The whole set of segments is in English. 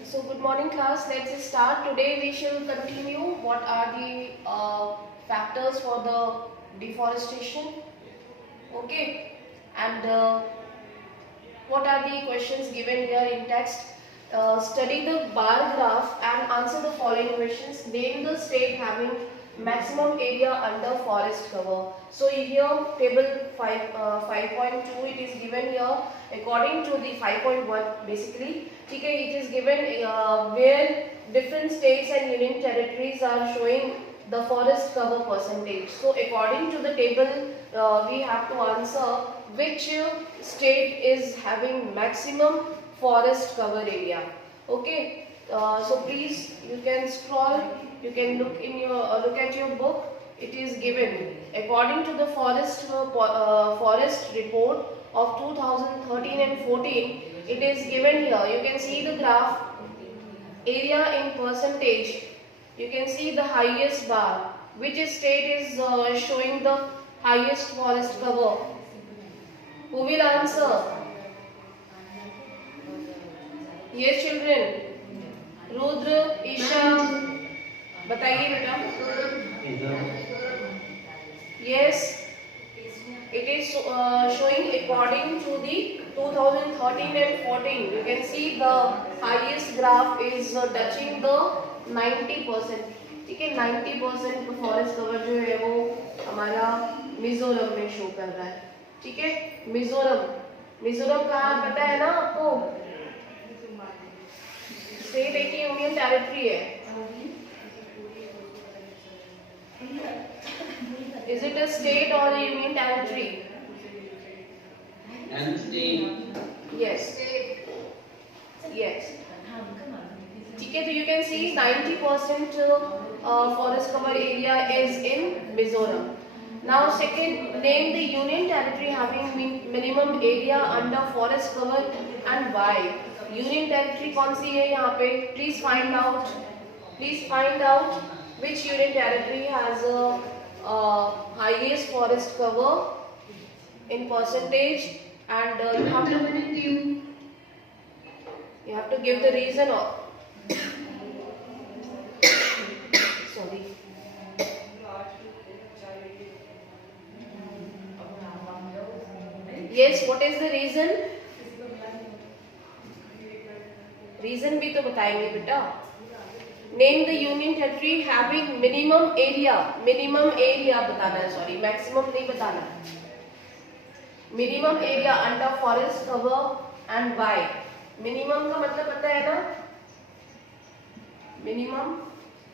So good morning class, let's start. Today we shall continue what are the factors for the deforestation. Okay, and what are the questions given here in text? Study the bar graph and answer the following questions. Name the state having maximum area under forest cover. So here table 5.2 it is given here according to the 5.1 basically. Okay, it is given where different states and union territories are showing the forest cover percentage. So according to the table we have to answer which state is having maximum forest cover area. Okay, so please you can scroll, you can look in your look at your book. It is given according to the forest report of 2013 and 14. It is given here. You can see the graph area in percentage. You can see the highest bar. Which state is showing the highest forest cover? Who will answer? Yes children. Rudra, Isha, बताइए बेटा. Yes, it is showing according to the 2013 and 14. You can see the highest graph is touching the 90%. ठीक है, 90% का forest cover जो है वो हमारा मिजोरम में शो कर रहा है. ठीक है, मिजोरम कहाँ पता है ना आपको? स्टेट एक ही यूनियन टेरिटरी है. Is it a state or a union territory? And state. Yes. Yes. ठीक है, तो you can see 90% forest cover area is in Mizoram. Now second, name the union territory having minimum area under forest cover and why. Union territory कौन सी है यहाँ पे? Please find out. Please find out which union territory has a highest forest cover in percentage, and you have to give the reason of. Sorry. Yes, what is the reason? Reason भी तो बताएंगे बेटा. Name the union territory having minimum area. Minimum area बताना है, sorry, maximum नहीं बताना. Minimum area under forest cover and why. Minimum का मतलब पता है ना? Minimum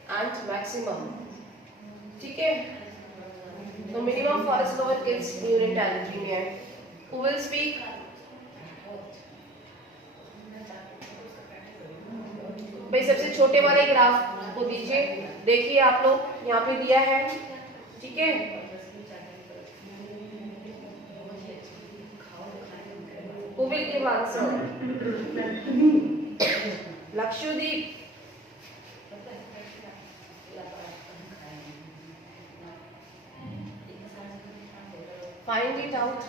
and maximum. ठीक है? तो minimum forest cover किस union territory में है? Who will speak? भाई सबसे छोटे वाले ग्राफ को दीजिए. देखिए आप लोग यहाँ पे दिया है. ठीक है, who will give answer? Lakshadweep. Find it out.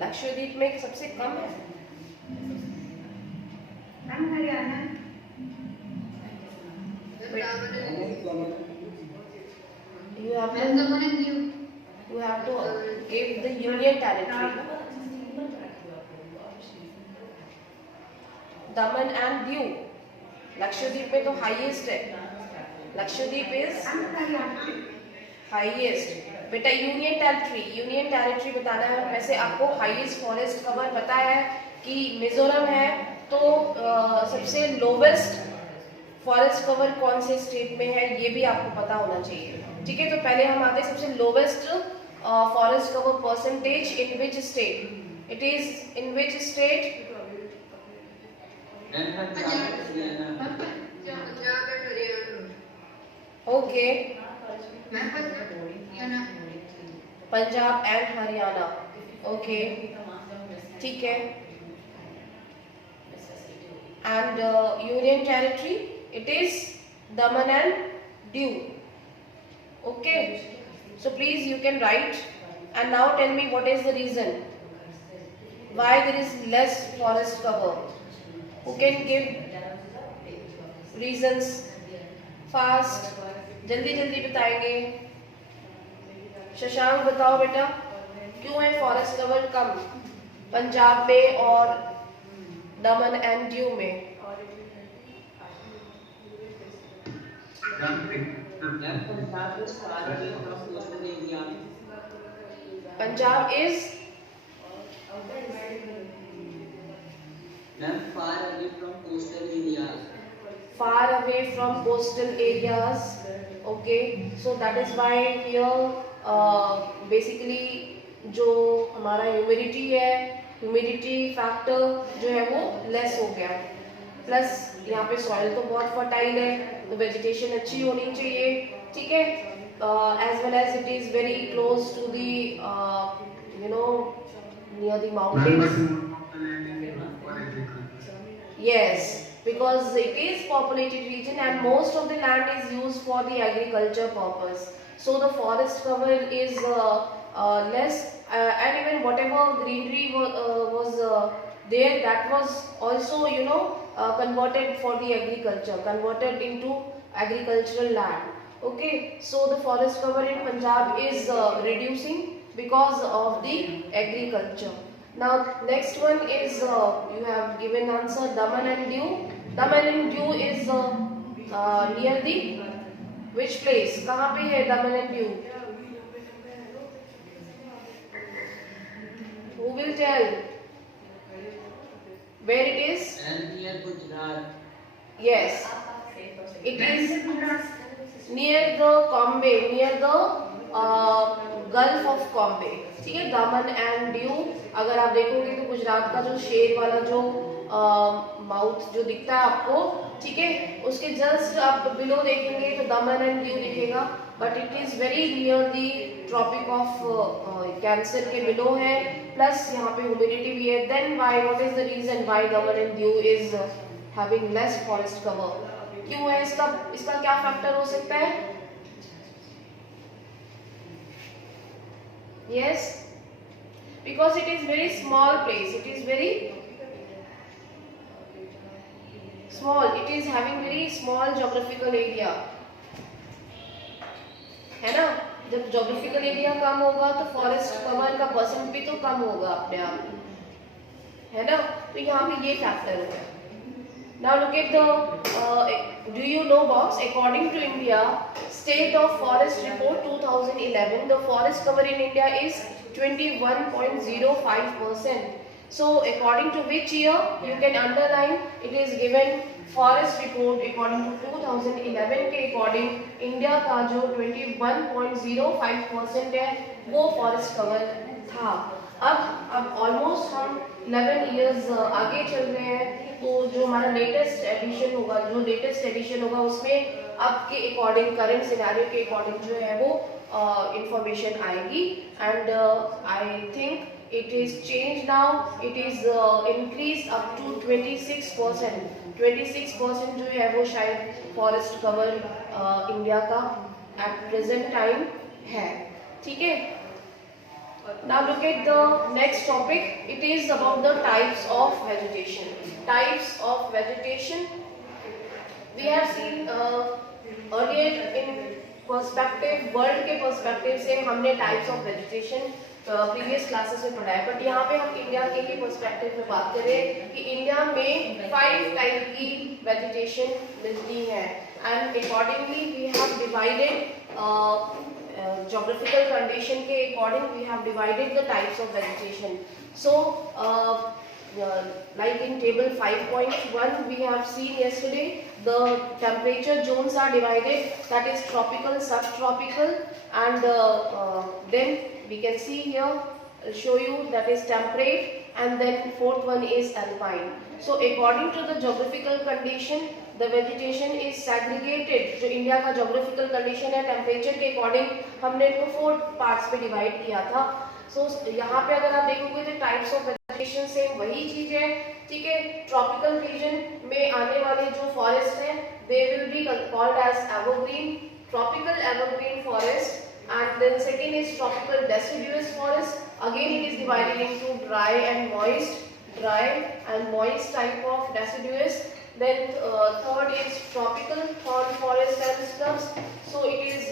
Lakshadweep में सबसे कम है. Haryana. You have to give the union territory. Daman and Diu. Lakshadweep में तो हाईएस्ट है. Lakshadweep is highest. बेटा यूनियन टेरिटरी बताना है. वैसे आपको हाईएस्ट फॉरेस्ट कवर पता है कि मिजोरम है, तो सबसे लोवेस्ट फॉरेस्ट कवर कौन से स्टेट में है ये भी आपको पता होना चाहिए. ठीक है, तो पहले हम आते हैं सबसे lowest forest cover percentage in which state. It is in which state? Okay, Punjab and Haryana. Okay, ठीक है. And union territory, it is Daman and Diu. Okay, so please you can write, and now tell me what is the reason why there is less forest cover. Who can give reasons? Fast, जल्दी जल्दी बताएंगे. शशांक बताओ बेटा, क्यों है forest cover कम पंजाब में और दमन and Diu में? Punjab is far away from coastal areas. Far away from coastal areas. Okay, so that is why here basically जो हमारा ह्यूमिडिटी है, ह्यूमिडिटी फैक्टर जो है वो लेस हो गया. प्लस यहाँ पे सॉइल तो बहुत फर्टाइल है, तो वेजिटेशन अच्छी होनी चाहिए. ठीक है, as well as it is very close to the near the mountains. Yes, because it is populated region and most of the land is used for the agriculture purpose. So the forest cover is less, and even whatever greenery was there, that was also converted for the agriculture, converted into agricultural land. Okay, so the forest cover in Punjab is reducing because of the agriculture. Now next one is you have given answer Daman and Diu. Daman and Diu is near the which place? कहाँ पे है Daman and Diu? Who will tell? Where it is? Near Gujarat. Yes, it is near the Combe, near the Gulf of Combe. ठीक है, दामन and due. अगर आप देखोगे तो गुजरात का जो शेर वाला जो माउथ जो दिखता है आपको, ठीक है, उसके जस्ट आप बिलो देखेंगे तो दामन एंड ड्यू दिखेगा. But it is very near the Tropic of cancer के बिलो है, प्लस यहाँ पे ह्यूमिडिटी भी है. Then why, what is the reason why Daman and Diu is having less forest cover? क्यों है? इसका क्या फैक्टर हो सकता है? Yes, because it is very small place. It is very small. It is having very small geographical area. है ना? जब geographical area कम होगा तो forest cover का percent भी तो कम होगा अपने आप, है ना? तो यहाँ पे ये factor हो गया. Now look at the do you know box. According to India State of Forest Report 2011, the forest cover in India is 21.05%. So according to which year? You can underline. It is given forest report according to 2011 के according India का जो 21.05% है वो forest cover था. अब almost हम 11 years आगे चल रहे हैं, तो जो हमारा लेटेस्ट एडिशन होगा उसमें अब के अकॉर्डिंग, करंट सिनेरियो के अकॉर्डिंग जो है वो इंफॉर्मेशन आएगी. And I think it is change now. It is increase up to 26%. 26% जो है वो शायद फॉरेस्ट कवर इंडिया का एट प्रेजेंट टाइम है. ठीक है. Now look at the next topic. It is about the types of vegetation. Types of vegetation. We have seen earlier in perspective, world के perspective से हमने types of vegetation previous classes में पढ़ा है. But यहाँ पे हम इंडिया के ही perspective में बात करें कि इंडिया में 5 type की vegetation मिलती है. And accordingly we have divided geographical condition के according we have divided the types of vegetation. So like in table 5.1 we have seen yesterday, the temperature zones are divided, that is tropical, subtropical, and then we can see here, I'll show you, that is temperate, and then fourth one is alpine. So according to the geographical condition the vegetation is segregated. जो India का geographical condition है, temperature के according हमने इनको 4 parts में divide किया था. सो यहाँ पे अगर आप देखोगे तो टाइप्स ऑफ वेजिटेशन सेम वही चीज है. ठीक है, ट्रॉपिकल रीजन में आने वाले जो फॉरेस्ट हैं they will be called as evergreen, tropical evergreen forest. And then second is tropical deciduous forest. Again it is divided into dry and moist. dry and moist type of deciduous. Then third is tropical thorn forest and shrubs. So it is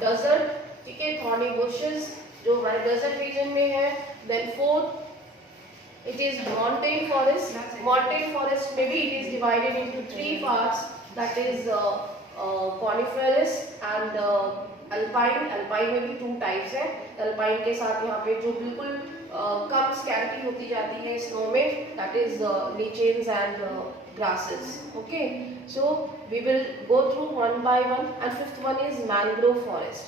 desert, ठीक है, thorny bushes जो हमारे desert region में है. Then fourth it is montane forest. Montane forest maybe it is divided into three parts, that is coniferous and alpine. Alpine में भी two types है. Alpine के साथ यहाँ पे जो बिल्कुल कम स्कैरिटी होती जाती है स्नो में, that is lichens and grasses. Okay, so we will go through one by one. And fifth one is mangrove forest.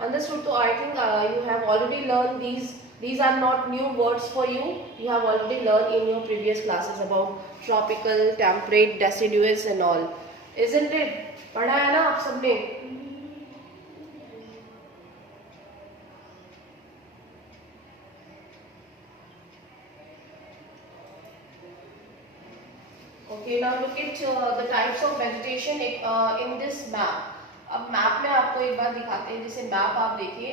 Understood? So I think you have already learned these. These are not new words for you. You have already learned in your previous classes about tropical, temperate, deciduous and all. Isn't it? पढ़ा है ना आप सबने? Okay, now look at the types of vegetation in this map. अब map में आपको एक बार दिखाते हैं, जैसे मैप आप देखिए,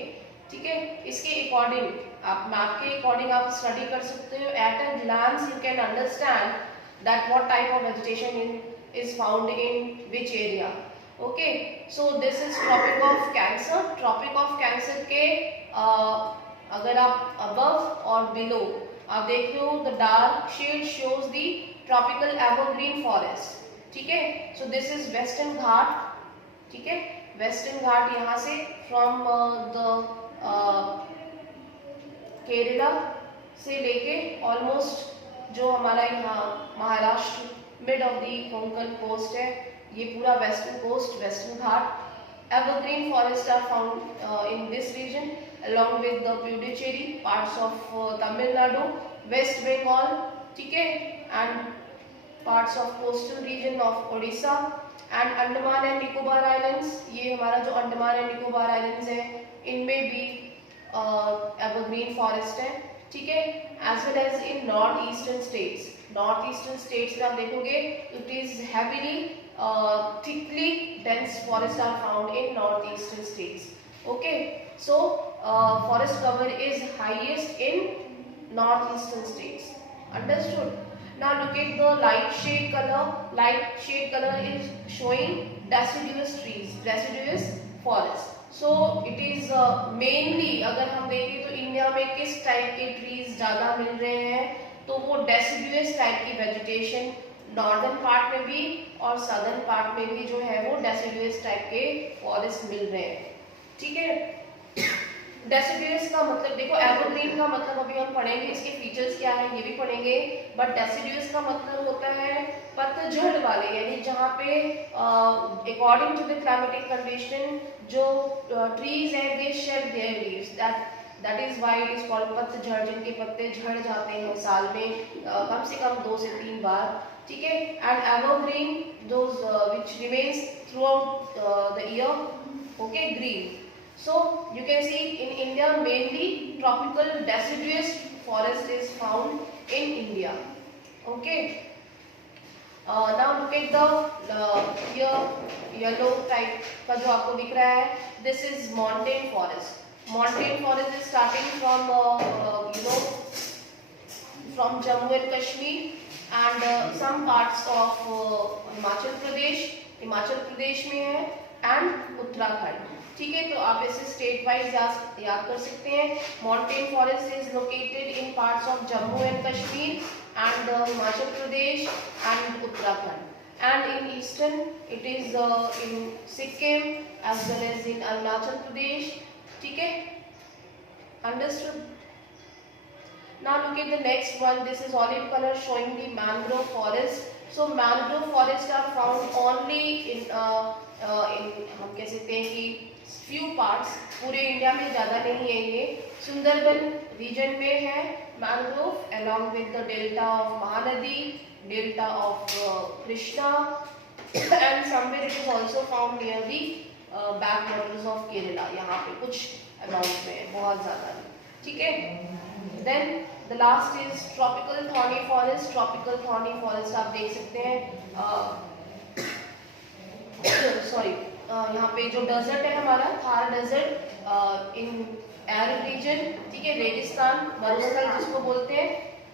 ठीक है, इसके अकॉर्डिंग आप मैप के अकॉर्डिंग आप स्टडी कर सकते हो. At a glance you can understand that what type of vegetation is found in which area. Okay, so this is tropic of cancer. Tropic of cancer के अगर आप अबव और बिलो आप देख रहे हो, the dark shade shows the tropical evergreen forest. ठीक है, so this is western Ghat. ठीक है, वेस्टर्न घाट यहाँ से फ्रॉम द केरला से लेके ऑलमोस्ट जो हमारा यहाँ Maharashtra mid of the Konkan coast है, ये पूरा western coast, western Ghat. Evergreen forest are found in this region along with the Puducherry, parts of Tamil Nadu, West Bengal, ठीक है, and parts of coastal region of Odisha and Andaman and Nicobar Islands. ये हमारा जो Andaman and Nicobar islands है, इनमें भी evergreen forest है. ठीक है, as well as in north eastern states. North eastern states में आप देखोगे it is heavily thickly dense forest are found in north eastern states. Okay, so forest cover is highest in northeastern states. Understood? Now look at the light shade color. Light shade color is showing deciduous trees, deciduous forest. So it is mainly, अगर हम देखें तो India में किस type के trees ज़्यादा मिल रहे हैं, तो वो deciduous टाइप की वेजिटेशन नॉर्दर्न पार्ट में भी और सदर्न पार्ट में भी जो है वो deciduous टाइप के फॉरेस्ट मिल रहे हैं. ठीक है, डेसिडुअस का मतलब देखो, एवरग्रीन का मतलब अभी हम पढ़ेंगे, इसके फीचर्स क्या है ये भी पढ़ेंगे. बट डेसिडुअस का मतलब होता है पतझड़ वाले, यानी जहाँ पे according to the climatic condition जो ट्रीज है they shed their leaves, that is why it is called पतझड़, जिनके पत्ते झड़ जाते हैं साल में कम से कम 2 से 3 बार. ठीक है, and evergreen those which remains through out the year. Okay, green. So you can see in India mainly tropical deciduous forest is found in India. Okay. Now look at the here yellow type का जो आपको दिख रहा है, this is montane forest. Montane forest is starting from from Jammu and Kashmir and some parts of Himachal Pradesh में है and Uttarakhand. ठीक है, तो आप इसे स्टेट वाइज याद कर सकते हैं. Montane forest is located in parts of Jammu and Kashmir and Himachal Pradesh and Uttarakhand. And in eastern it is in Sikkim as well as in Arunachal Pradesh. ठीक है, understood. Now look at the next one. This is olive color showing the mangrove forest. So mangrove forests are found only in हम कह सकते हैं कि few parts, पूरे India में ज़्यादा नहीं है ये. सुंदरबन रीजन में है mangrove along with the delta of Mahanadi, delta of Krishna and somewhere it is also found near the backwaters of Kerala. यहाँ पे कुछ अमाउंट में है, बहुत ज़्यादा नहीं. ठीक है, then the last is tropical thorny forest. Tropical thorny forest आप देख सकते हैं सॉरी यहाँ पे जो डेजर्ट है हमारा Thar desert in arid region. ठीक है, रेगिस्तान, मरुस्थल जिसको बोलते हैं,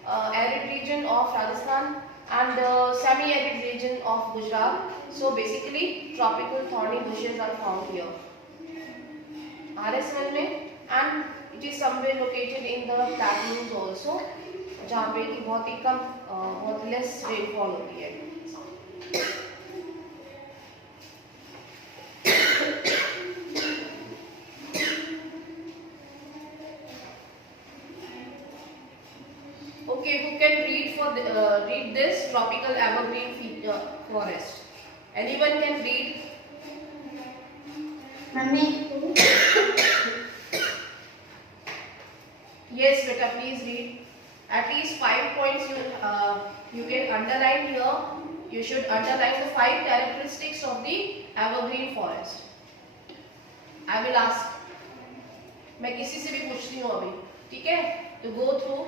arid region of Rajasthan and semi-arid region of Gujarat. So basically tropical thorny bushes are found here. RSL में, and it is somewhere located in the plateaus also, जहाँ पे कि बहुत ही कम बहुत लेस रेनफॉल होती है. Okay, who can read this tropical evergreen forest? Anyone can read? Mummy. Yes, beta, please read. At least 5 points you can underline here. You should underline the 5 characteristics of the evergreen forest. I will ask. मैं किसी से भी पूछती हूँ अभी, ठीक है? To go through.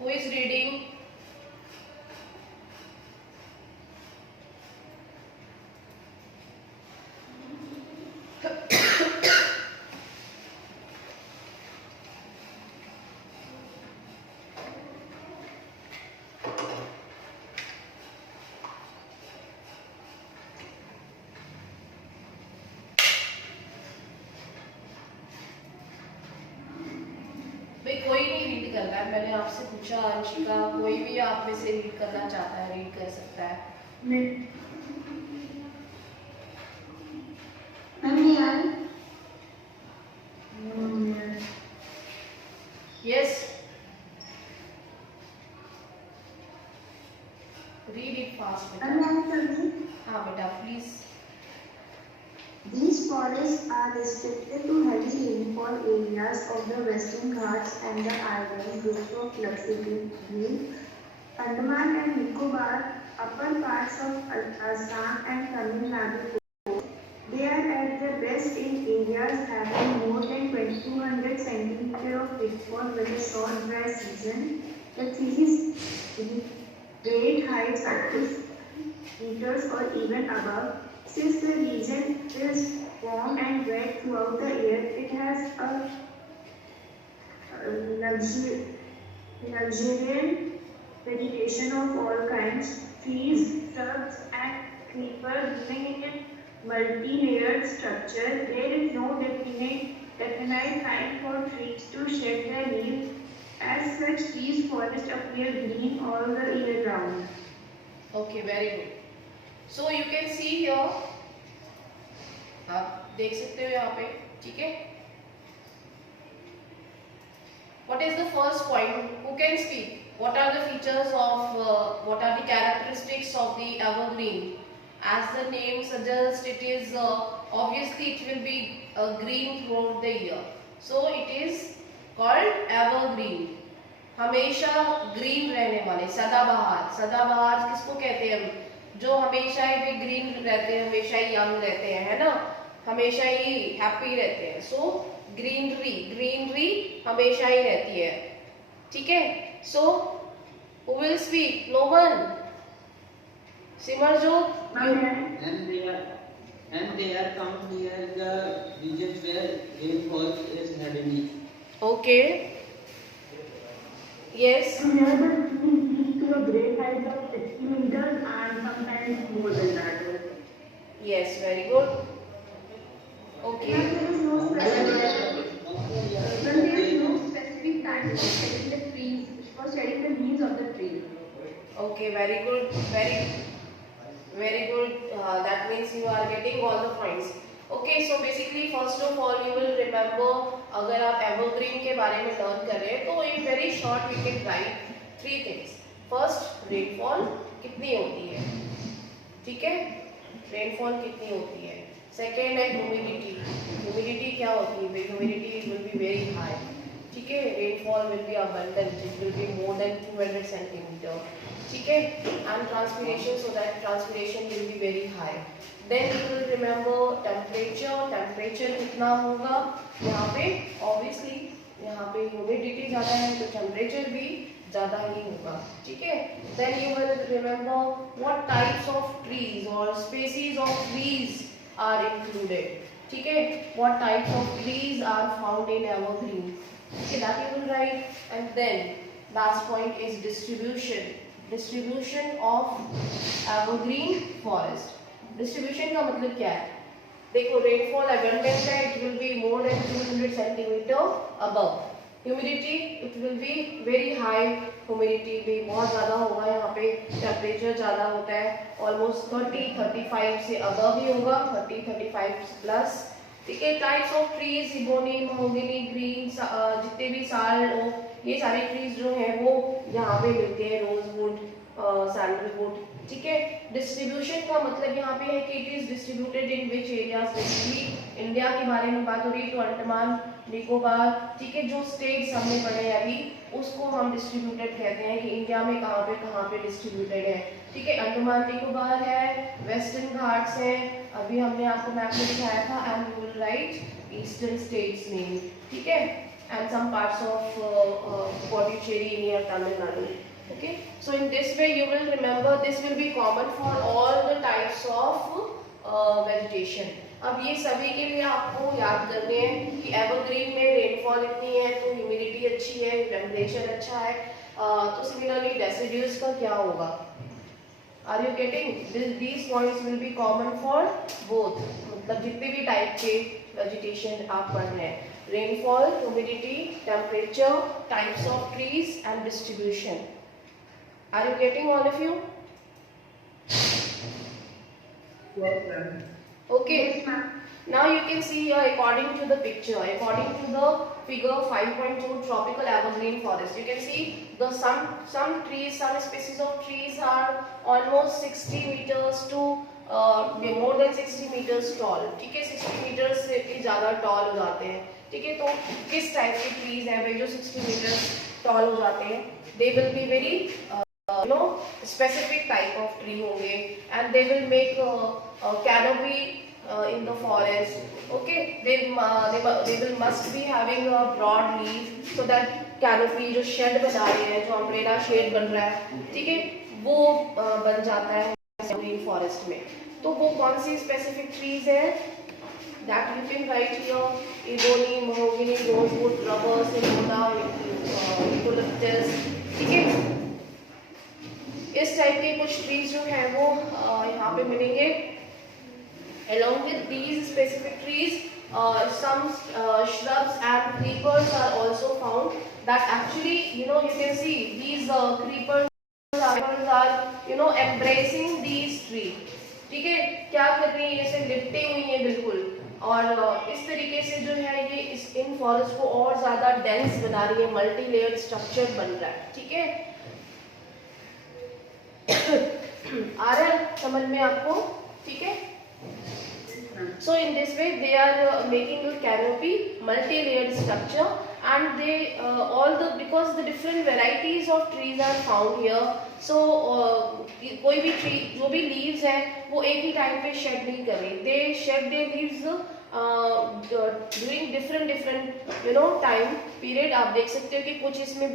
Who is reading? भाई कोई नहीं रीड कर रहा है. मैंने आपसे पूछा अंशिका, कोई भी आप में से रीड करना चाहता है रीड कर सकता है. Mummy, Yes. Read it fast, बेटा. हाँ बेटा, please. These forests are restricted to heavy rainfall areas of the Western Ghats and the island group of Lakshadweep, Andaman and Nicobar, upper parts of Assam and Tamil Nadu coast. They are at their best in areas having more than 2200 centimeters of rainfall with a short dry season. The trees great heights up to meters or even above. Since the region is warm and wet throughout the year, it has a luxuriant vegetation of all kinds, trees, shrubs, and creepers living in a multi-layered structure. There is no definite time for trees to shed their leaves. As such, these forests appear green all the year round. Okay, very good. So you can see here, आप देख सकते हो यहाँ पे, ठीक है? What is the first point? Who can speak? What are the features of, what are the characteristics of the evergreen? As the name suggests, it is obviously it will be green throughout the year. So it is called evergreen. हमेशा green रहने वाले, सदाबहार. सदाबहार किसको कहते हैं हम? जो हमेशा ही ग्रीन रहते हैं, हमेशा ही यंग रहते हैं, है ना? हमेशा ही हैप्पी रहते हैं. सो ग्रीनरी हमेशा ही रहती है, ठीक है? So who will speak? No one. Simarjot. And they are found near the regions where rainfall is heavy. Okay. Yes. And here the trees reach to a great height of 60 meters and sometimes more than that. Yes, very good. Okay. There is no specific time for shedding the trees, for shedding the leaves of the tree. Okay, very good. Very good. That means you are getting all the points. Okay, so basically first of all you will remember, अगर आप evergreen के बारे में learn कर रहे हैं तो in very short we can write 3 things. First, rainfall कितनी होती है, ठीक है? Rainfall कितनी होती है. Second है humidity. Humidity क्या होती है? Humidity will be very high. ठीक है? Rainfall will be abundant. It will be more than 200 centimeter. ठीक है? And transpiration, so that transpiration will be very high. Then you will remember temperature. Temperature कितना होगा? यहाँ पे obviously यहाँ पे humidity ज़्यादा है तो temperature भी ज़्यादा ही होगा, ठीक है? Then you will remember what types of trees or species of trees are included, ठीक है? What types of trees are found in evergreen? Okay, that you will write. And then last point is distribution. Distribution of evergreen forest. Distribution का मतलब क्या है? देखो, rainfall abundance है, it will be more than 200 centimeter above. Humidity, it will be very high. Humidity भी बहुत ज़्यादा होगा यहाँ पे. Temperature ज़्यादा होता है, almost 30-35 से above ही होगा, 30-35 plus. ठीक है. Types of trees, ebony, mahogany, green, जितने भी साल ओक, ये सारे ट्रीज जो हैं वो यहाँ पे मिलते हैं. Rosewood, sandalwood. ठीक है. डिस्ट्रीब्यूशन का मतलब यहाँ पे है कि it is distributed in which areas. Basically India के बारे में बात हो रही है तो अंडमान निकोबार. ठीक है. जो स्टेट्स हमने पढ़े हैं अभी, उसको हम डिस्ट्रीब्यूटेड कहते हैं कि इंडिया में कहाँ पे डिस्ट्रीब्यूटेड है. ठीक है. अंडमान निकोबार है, वेस्टर्न घाट्स है, अभी हमने आपको मैप में दिखाया था. And you will write eastern states name. ठीक है. And some parts of Pondicherry near Tamil Nadu. Okay, so in this way you will remember, this will be common for all the types of vegetation. अब ये सभी के लिए आपको याद करने हैं कि एवरग्रीन में रेनफॉल इतनी है तो ह्यूमिडिटी अच्छी है, टेम्परेचर अच्छा है. तो सिमिलरली डेसिड्यूज का क्या होगा? Are you getting? These points will be common for both. मतलब जितने भी टाइप के वेजिटेशन आप पढ़ रहे हैं, rainfall, humidity, temperature, types of trees and distribution. Are you getting all of you? Yes, ma'am. Okay. Yes, ma'am. Now you can see here according to the picture, according to the figure 5.2 tropical evergreen forest. You can see the some trees, some species of trees are almost 60 meters to more than 60 meters tall. ठीक है. 60 meters से भी ज़्यादा tall हो जाते हैं. ठीक है. तो किस टाइप के trees हैं वे जो 60 meters tall हो जाते हैं? They will be very specific type of tree होंगे, and they will make a canopy in the forest. Okay, they will must be having a broad leaf so that canopy जो shed बना रहे हैं, जो umbrella shade बन रहा है, ठीक है, वो बन जाता है green forest में. तो वो कौन सी specific trees है? That you can write here: ebony, mahogany, rosewood, rubber, simoda, eucalyptus. ठीक है. इस टाइप के कुछ ट्रीज जो हैं वो यहाँ पे मिलेंगे. Along with these specific trees, some shrubs and creepers are also found. That actually, you can see these creepers are embracing these trees. ठीक है. क्या कर रही है? जैसे लिपटी हुई है बिल्कुल. और इस तरीके से जो है ये इन फॉरेस्ट को और ज्यादा डेंस बना रही है, मल्टी लेयर्ड स्ट्रक्चर बन रहा है. ठीक है. आ रहा है समझ में आपको? ठीक है. So in this way they are making a canopy, multi-layered structure, and they because the different varieties of trees are found here. So कोई भी tree जो भी leaves है वो एक ही टाइम पे shed नहीं कर रही. They shed their leaves during different time period. आप देख सकते हो कि कुछ इसमें